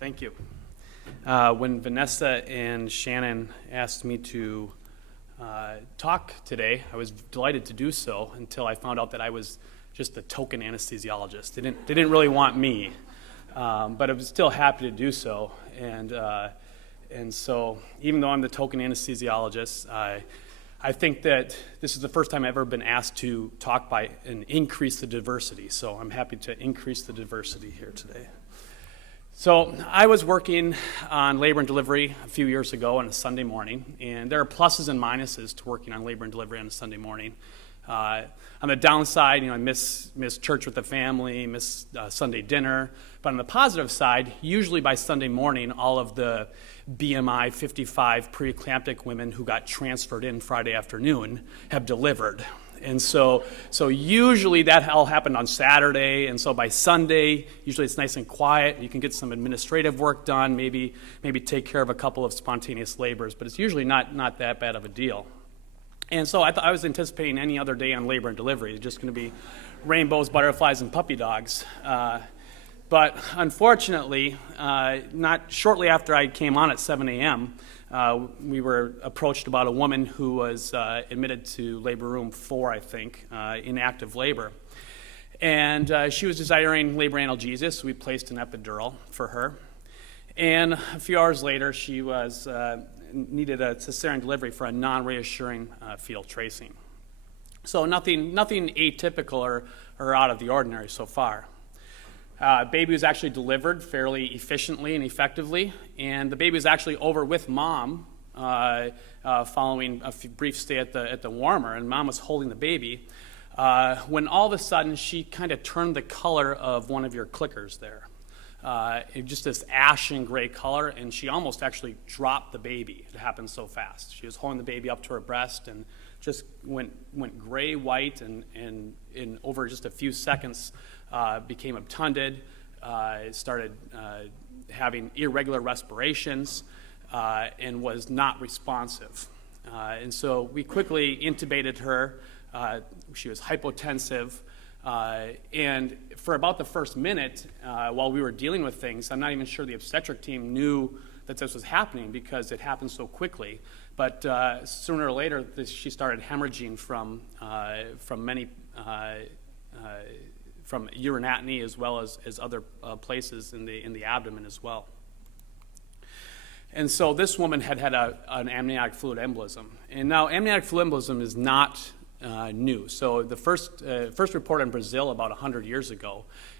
Thank you. When Vanessa and Shannon asked me to talk today, I was delighted to do so until I found out that I was just a token anesthesiologist. They didn't really want me, but I was still happy to do so. And so even though I'm the token anesthesiologist, I think that this is the first time I've ever been asked to talk by and increase the diversity. So I'm happy to increase the diversity here today. So I was working on labor and delivery a few years ago on a Sunday morning, and there are pluses and minuses to working on labor and delivery on a Sunday morning. On the downside, I miss church with the family, miss Sunday dinner. But on the positive side, usually by Sunday morning, all of the BMI 55 preeclamptic women who got transferred in Friday afternoon have delivered. And so usually that all happened on Saturday, and so by Sunday, usually it's nice and quiet. You can get some administrative work done, maybe take care of a couple of spontaneous labors, but it's usually not that bad of a deal. And so I was anticipating any other day on labor and delivery. It's just going to be rainbows, butterflies, and puppy dogs. But unfortunately, not shortly after I came on at 7 a.m., we were approached about a woman who was admitted to labor room 4, I think, in active labor. And she was desiring labor analgesia, so we placed an epidural for her. And a few hours later, she needed a cesarean delivery for a non-reassuring fetal tracing. So nothing atypical or out of the ordinary so far. Baby was actually delivered fairly efficiently and effectively, and the baby was actually over with mom following a brief stay at the warmer, and mom was holding the baby when all of a sudden she kind of turned the color of one of your clickers there. Just this ashen gray color, and she almost actually dropped the baby. It happened so fast. She was holding the baby up to her breast and just went gray white, and in over just a few seconds became obtunded, started having irregular respirations, and was not responsive. And so we quickly intubated her. She was hypotensive. And for about the first minute, while we were dealing with things, I'm not even sure the obstetric team knew that this was happening because it happened so quickly. But sooner or later, she started hemorrhaging from many from urinatony as well as other places in the abdomen as well. And so this woman had an amniotic fluid embolism. And now amniotic fluid embolism is not new. So the first report in Brazil about 100 years ago,